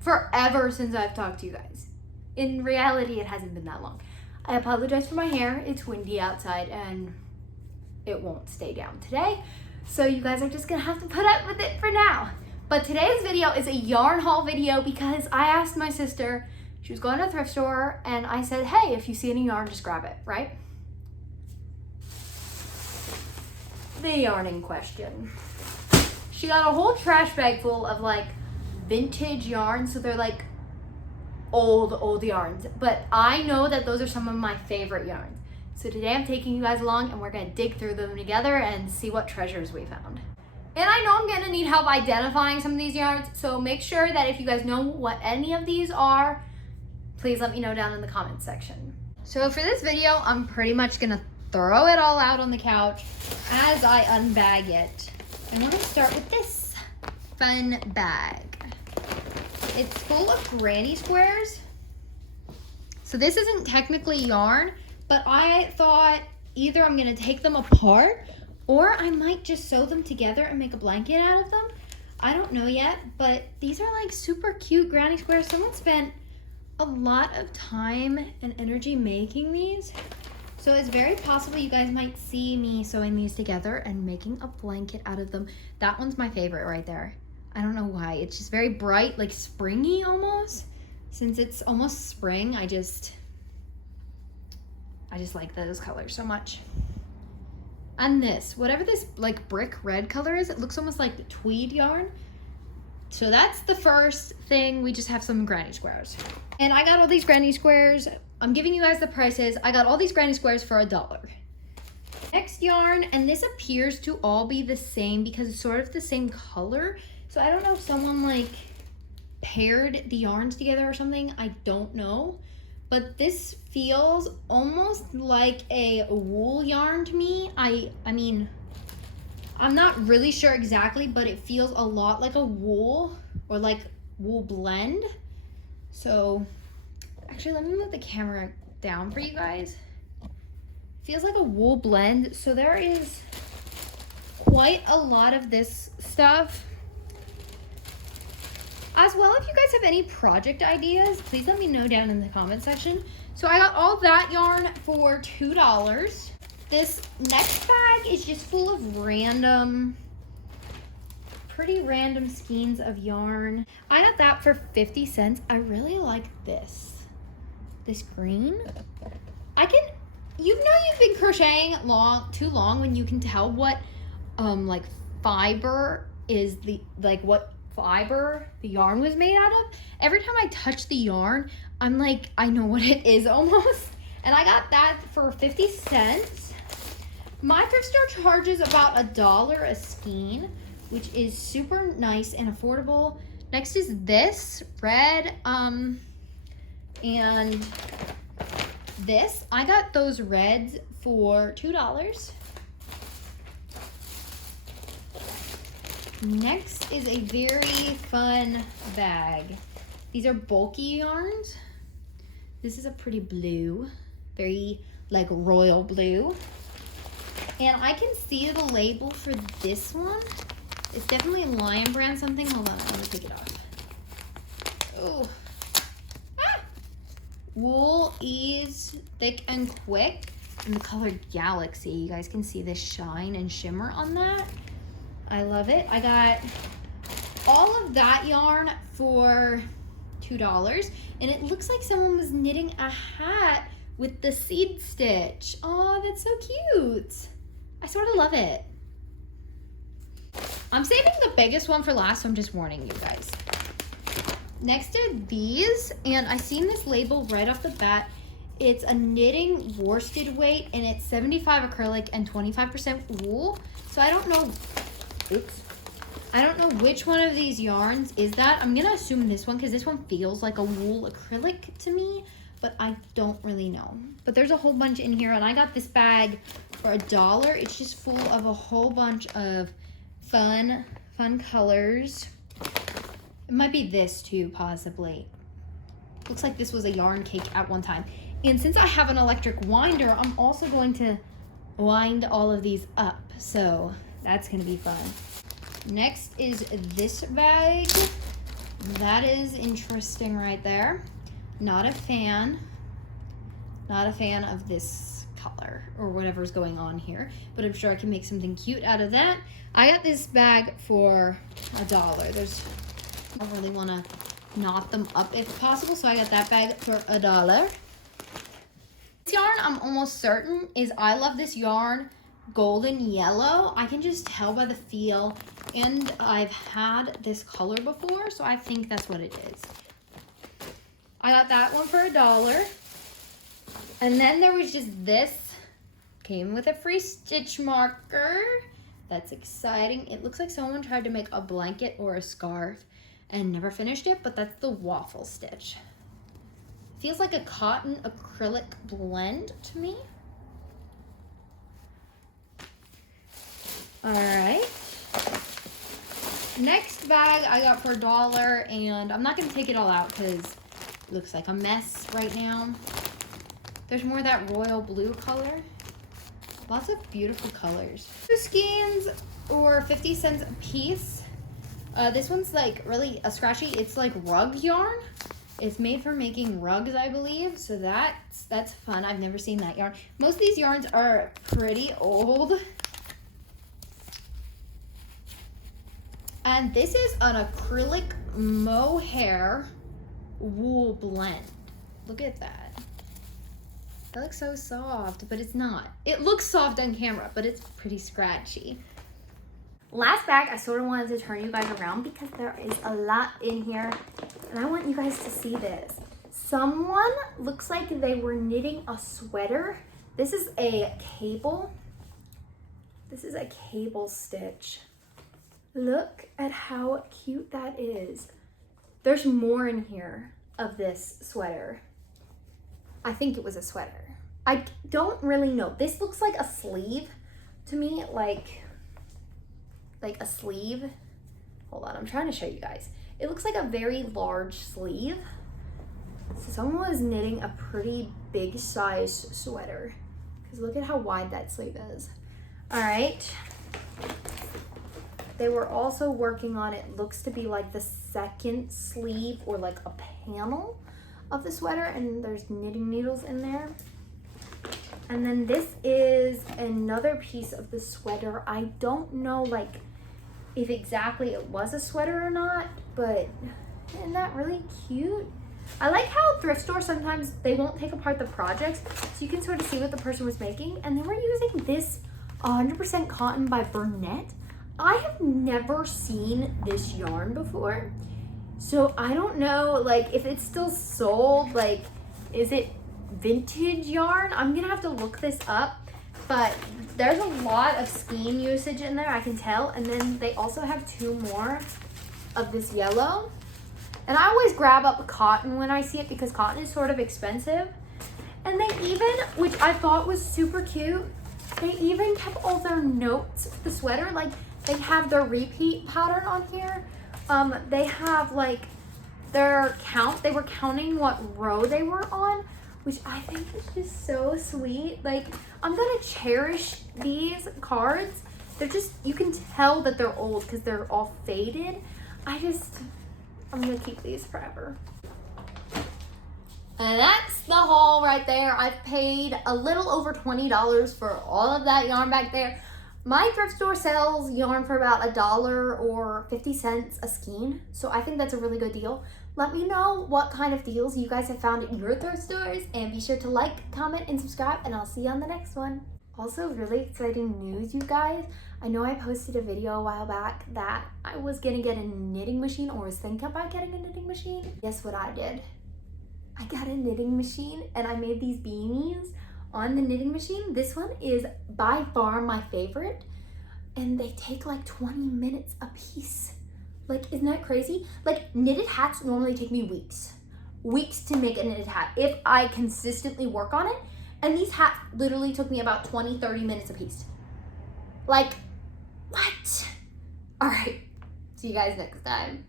forever since I've talked to you guys. In reality, it hasn't been that long. I apologize for my hair. It's windy outside and it won't stay down today. So you guys are just gonna have to put up with it for now. But today's video is a yarn haul video because I asked my sister, she was going to a thrift store, and I said, hey, if you see any yarn, just grab it, right? The yarn in question. She got a whole trash bag full of like vintage yarn, so they're like old yarns. But I know that those are some of my favorite yarns. So today I'm taking you guys along and we're gonna dig through them together and see what treasures we found. And I know I'm gonna need help identifying some of these yarns, so make sure that if you guys know what any of these are, please let me know down in the comments section. So for this video, I'm pretty much gonna throw it all out on the couch as I unbag it. And we're gonna start with this fun bag. It's full of granny squares. So this isn't technically yarn, but I thought either I'm gonna take them apart or I might just sew them together and make a blanket out of them. I don't know yet, but these are like super cute granny squares. Someone spent a lot of time and energy making these. So it's very possible you guys might see me sewing these together and making a blanket out of them. That one's my favorite right there. I don't know why. It's just very bright, like springy almost. Since it's almost spring, I just like those colors so much. And this, whatever this like brick red color is, it looks almost like tweed yarn. So that's the first thing. We just have some granny squares. And I got all these granny squares. I'm giving you guys the prices. I got all these granny squares for $1. Next yarn, and this appears to all be the same because it's sort of the same color. So I don't know if someone like paired the yarns together or something. I don't know. But this feels almost like a wool yarn to me. I mean, I'm not really sure exactly, but it feels a lot like a wool or like wool blend. So actually, let me move the camera down for you guys. Feels like a wool blend. So there is quite a lot of this stuff. As well, if you guys have any project ideas, please let me know down in the comment section. So I got all that yarn for $2. This next bag is just full of pretty random skeins of yarn. I got that for 50 cents. I really like this green. You know you've been crocheting too long when you can tell what like fiber is what fiber the yarn was made out of. Every time I touch the yarn, I'm like, I know what it is almost. And I got that for 50 cents. My thrift store charges about $1 a skein, which is super nice and affordable. Next is this red, and this. I got those reds for $2. Next is a very fun bag. These are bulky yarns. This is a pretty blue, very like royal blue. And I can see the label for this one. It's definitely a Lion brand something. Hold on, let me take it off. Oh. Ah! Wool Ease Thick and Quick in the color Galaxy. You guys can see the shine and shimmer on that. I love it. I got all of that yarn for $2. And it looks like someone was knitting a hat with the seed stitch. Oh, that's so cute. I sort of love it. I'm saving the biggest one for last, so I'm just warning you guys. Next are these, and I seen this label right off the bat. It's a knitting worsted weight, and it's 75 acrylic and 25% wool. So I don't know, I don't know which one of these yarns is that. I'm gonna assume this one, because this one feels like a wool acrylic to me, but I don't really know. But there's a whole bunch in here, and I got this bag for $1. It's just full of a whole bunch of fun colors. It might be this too, possibly. Looks like this was a yarn cake at one time. And since I have an electric winder, I'm also going to wind all of these up. So that's gonna be fun. Next is this bag. that is interesting right there. Not a fan. Not a fan of this color or whatever's going on here, but I'm sure I can make something cute out of that. I got this bag for $1. I really want to knot them up if possible, so I got that bag for $1. This yarn, I'm almost certain, is I love this yarn golden yellow. I can just tell by the feel, and I've had this color before, so I think that's what it is. I got that one for $1. And then there was just this, came with a free stitch marker. That's exciting. It looks like someone tried to make a blanket or a scarf and never finished it, but that's the waffle stitch. Feels like a cotton acrylic blend to me. All right. Next bag I got for $1, and I'm not gonna take it all out because it looks like a mess right now. There's more of that royal blue color. Lots of beautiful colors. Two skeins or 50 cents a piece. This one's like really a scratchy. It's like rug yarn. It's made for making rugs, I believe. So that's fun. I've never seen that yarn. Most of these yarns are pretty old. And this is an acrylic mohair wool blend. Look at that. That looks so soft, but it's not. It looks soft on camera, but it's pretty scratchy. Last bag, I sort of wanted to turn you guys around because there is a lot in here, and I want you guys to see this. Someone looks like they were knitting a sweater. This is a cable. This is a cable stitch. Look at how cute that is. There's more in here of this sweater. I think it was a sweater. I don't really know. This looks like a sleeve to me, like a sleeve. Hold on, I'm trying to show you guys. It looks like a very large sleeve. So someone was knitting a pretty big size sweater, because look at how wide that sleeve is. All right. They were also working on, it looks to be like the second sleeve or like a panel of the sweater, and there's knitting needles in there. And then this is another piece of the sweater. I don't know like if exactly it was a sweater or not, but isn't that really cute? I like how thrift stores sometimes they won't take apart the projects, so you can sort of see what the person was making. And they were using this 100% cotton by Burnett. I have never seen this yarn before. So I don't know, like, if it's still sold, like, is it vintage yarn? I'm gonna have to look this up, but there's a lot of skein usage in there, I can tell. And then they also have 2 more of this yellow. And I always grab up cotton when I see it because cotton is sort of expensive. And they even, which I thought was super cute, they even kept all their notes for the sweater. Like, they have their repeat pattern on here. They have like their count. They were counting what row they were on, which I think is just so sweet. Like, I'm gonna cherish these cards. They're just, you can tell that they're old because they're all faded. I'm gonna keep these forever. And that's the haul right there. I've paid a little over $20 for all of that yarn back there. My thrift store sells yarn for about $1 or 50 cents a skein, so I think that's a really good deal. Let me know what kind of deals you guys have found at your thrift stores, and be sure to like, comment, and subscribe, and I'll see you on the next one. Also, really exciting news, you guys. I know I posted a video a while back that I was gonna get a knitting machine, or was thinking about getting a knitting machine. Guess what I did? I got a knitting machine, and I made these beanies on the knitting machine. This one is by far my favorite, and they take like 20 minutes a piece. Like, isn't that crazy? Like, knitted hats normally take me weeks to make a knitted hat if I consistently work on it, and these hats literally took me about 20-30 minutes a piece. Like, what? All right, see you guys next time.